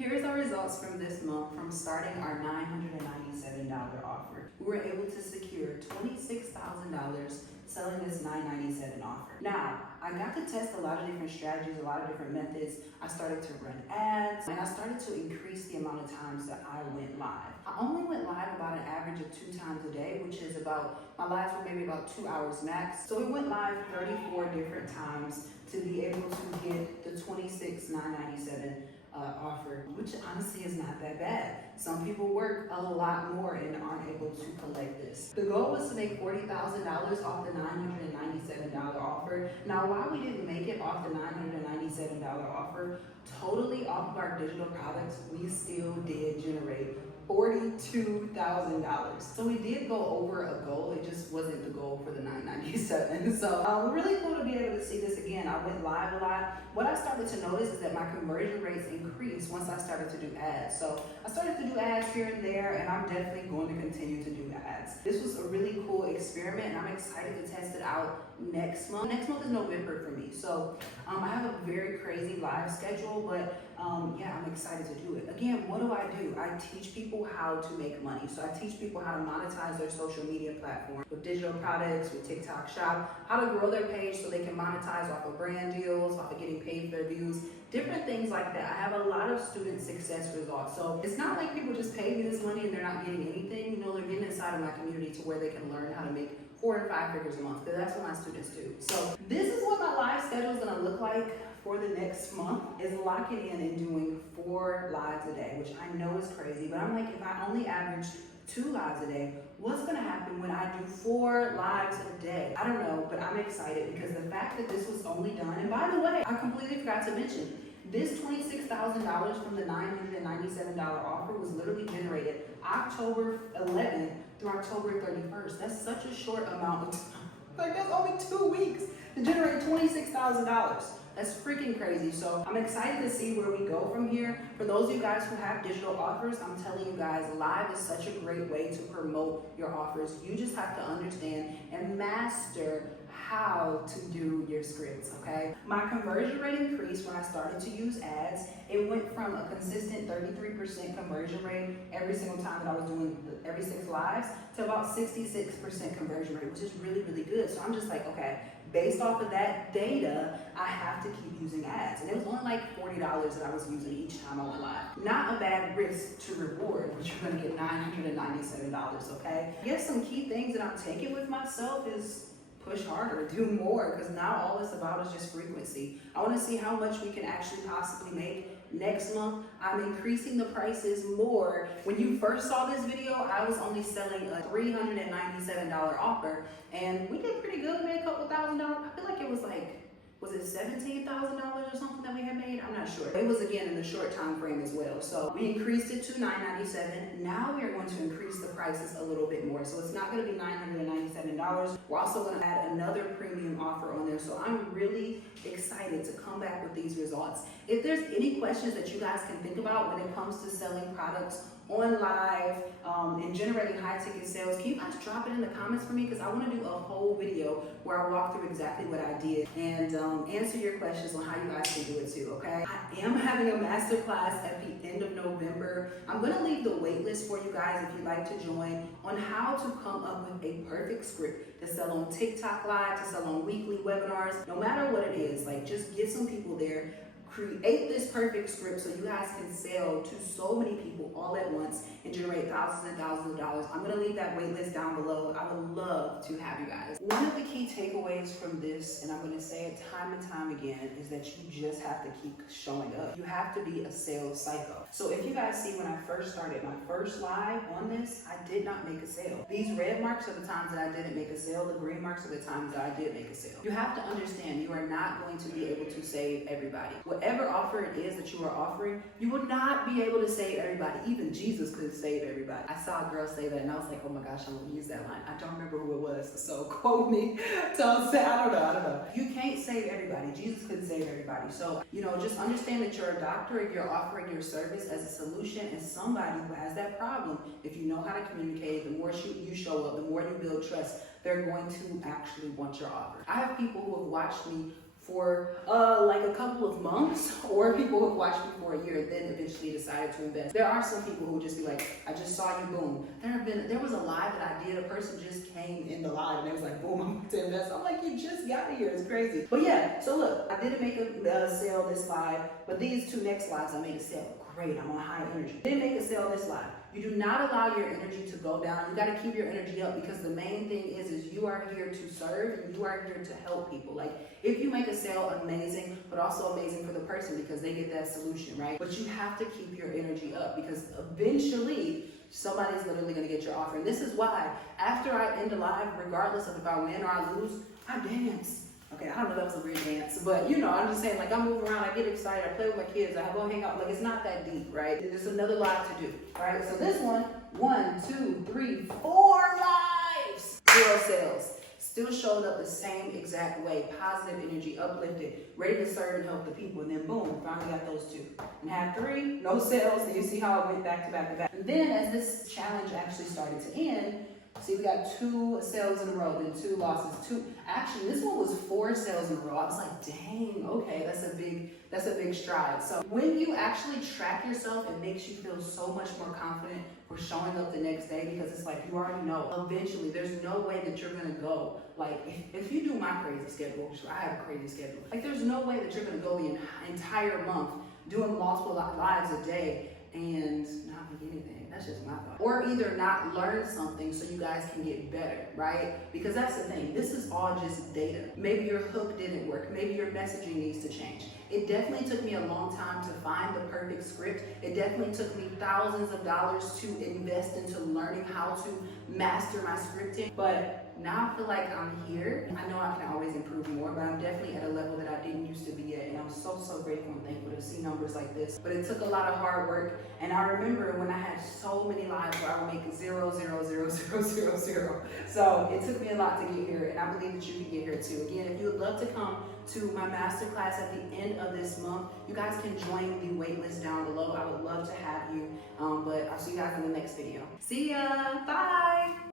Here's our results from this month from starting our $997 offer. We were able to secure $26,000 selling this $997 offer. Now, I got to test a lot of different strategies, a lot of different methods. I started to run ads, and I started to increase the amount of times that I went live. I only went live about an average of 2 times a day, which is my lives were maybe about 2 hours max. So we went live 34 different times to be able to get the $26,997 offer, which honestly is not that bad. Some people work a lot more and aren't able to collect this. The goal was to make $40,000 off the $997 offer. Now, why we didn't make it off the $997 offer, totally off of our digital products, we still did generate $42,000. So we did go over a goal, it just wasn't the goal for the $997. So really cool to be able to see this again. I went live a lot. What I started to notice is that my conversion rates increased once I started to do ads. So I started to do ads here and there, and I'm definitely going to continue to do ads. This was a really cool experiment, and I'm excited to test it out next month. Next month is November for me. So I have a very crazy live schedule, but yeah, I'm excited to do it. Again, what do? I teach people how to make money. So I teach people how to monetize their social media platform with digital products, with TikTok Shop, how to grow their page so they can monetize off of brand deals, off of getting paid for their views, different things like that. I have a lot of student success results. So it's not like people just pay me this money and they're not getting anything. You know, they're getting inside of my community to where they can learn how to make 4 and 5 figures a month, because that's what my students do. So this is what my live schedule is gonna look like for the next month, is locking in and doing 4 lives a day, which I know is crazy, but I'm like, if I only average 2 lives a day, what's gonna happen when I do 4 lives a day? I don't know, but I'm excited because the fact that this was only done, and by the way, I completely forgot to mention, this $26,000 from the $997 offer was literally generated October 11th through October 31st. That's such a short amount of time. Like, that's only 2 weeks to generate $26,000. That's freaking crazy. So I'm excited to see where we go from here. For those of you guys who have digital offers, I'm telling you guys, live is such a great way to promote your offers. You just have to understand and master how to do your scripts, okay? My conversion rate increased when I started to use ads. It went from a consistent 33% conversion rate every single time that I was doing every 6 lives to about 66% conversion rate, which is really, really good. So I'm just like, okay, based off of that data, I have to keep using ads. And it was only like $40 that I was using each time I went live. Not a bad risk to reward, but you're gonna get $997, okay? I guess some key things that I'm taking with myself is push harder, do more, because now all it's about is just frequency. I want to see how much we can actually possibly make next month. I'm increasing the prices more. When you first saw this video, I was only selling a $397 offer, and we did pretty good, made a couple $1,000. I feel like it was it $17,000 or something that we had made? I'm not sure. It was, again, in a short time frame as well. So we increased it to $997. Now we are going to increase the prices a little bit more. So it's not going to be $997. We're also going to add another premium offer on there. So I'm really excited to come back with these results. If there's any questions that you guys can think about when it comes to selling products on live and generating high ticket sales, can you guys drop it in the comments for me? Because I want to do a whole video where I walk through exactly what I did and answer your questions on how you guys can do it too, okay? I am having a masterclass at the end of November. I'm going to leave the wait list for you guys if you'd like to join on how to come up with a perfect script to sell on TikTok Live, to sell on weekly webinars, no matter what it is. Like, just get some people there. Create this perfect script so you guys can sell to so many people all at once and generate thousands and thousands of dollars. I'm going to leave that wait list down below. I would love to have you guys. One of the key takeaways from this, and I'm going to say it time and time again, is that you just have to keep showing up. You have to be a sales psycho. So if you guys see, when I first started my first live on this, I did not make a sale. These red marks are the times that I didn't make a sale. The green marks are the times that I did make a sale. You have to understand, you are not going to be able to save everybody. Whatever offer it is that you are offering, you will not be able to save everybody. Even Jesus couldn't save everybody. I saw a girl say that and I was like, oh my gosh, I'm gonna use that line. I don't remember who it was, so quote me. So say, I don't know. You can't save everybody. Jesus couldn't save everybody. So, you know, just understand that you're a doctor and you're offering your service as a solution, and somebody who has that problem, if you know how to communicate, the more you show up, the more you build trust, they're going to actually want your offer. I have people who have watched me for like a couple of months, or people who have watched me for a year and then eventually decided to invest. There are some people who would just be like, I just saw you, boom. There was a live that I did, a person just came in the live and it was like, boom, I'm to invest. I'm like, you just got here, it's crazy. But yeah, so look, I didn't make a sale this live, but these 2 next lives I made a sale. Great, I'm on high energy. Didn't make a sale this live. You do not allow your energy to go down. You got to keep your energy up, because the main thing is you are here to serve and you are here to help people. Like, if you make a sale, amazing, but also amazing for the person because they get that solution, right? But you have to keep your energy up, because eventually somebody's literally going to get your offer. And this is why after I end a live, regardless of if I win or I lose, I dance. Okay, I don't know if that was a weird dance, but you know, I'm just saying, like, I move around, I get excited, I play with my kids, I go hang out, like, it's not that deep, right? There's another live to do, right? So this one, 1, 2, 3, 4 lives, 0 sales. Still showed up the same exact way, positive energy, uplifted, ready to serve and help the people, and then boom, finally got those 2. And had 3, no sales, and you see how it went back to back to back. And then as this challenge actually started to end, see, we got 2 sales in a row, then 2 losses. Actually, this one was 4 sales in a row. I was like, dang, okay, that's a big stride. So when you actually track yourself, it makes you feel so much more confident for showing up the next day, because it's like, you already know, eventually, there's no way that you're gonna go, like, if you do my crazy schedule, which I have a crazy schedule, like, there's no way that you're gonna go the entire month doing multiple lives a day and not make anything. That's just my thought. Or either not learn something so you guys can get better, right? Because that's the thing. This is all just data. Maybe your hook didn't work. Maybe your messaging needs to change. It definitely took me a long time to find the perfect script. It definitely took me thousands of dollars to invest into learning how to master my scripting. But now I feel like I'm here. I know I can always improve more, but I'm definitely at a level that I didn't used to be at. And I'm so grateful and thankful to see numbers like this. But it took a lot of hard work. And I remember when I had so many lives where I would make 0, 0, 0, 0, 0, 0. So it took me a lot to get here, and I believe that you can get here too. Again, if you would love to come to my masterclass at the end of this month, you guys can join the waitlist down below. I would love to have you. But I'll see you guys in the next video. See ya. Bye.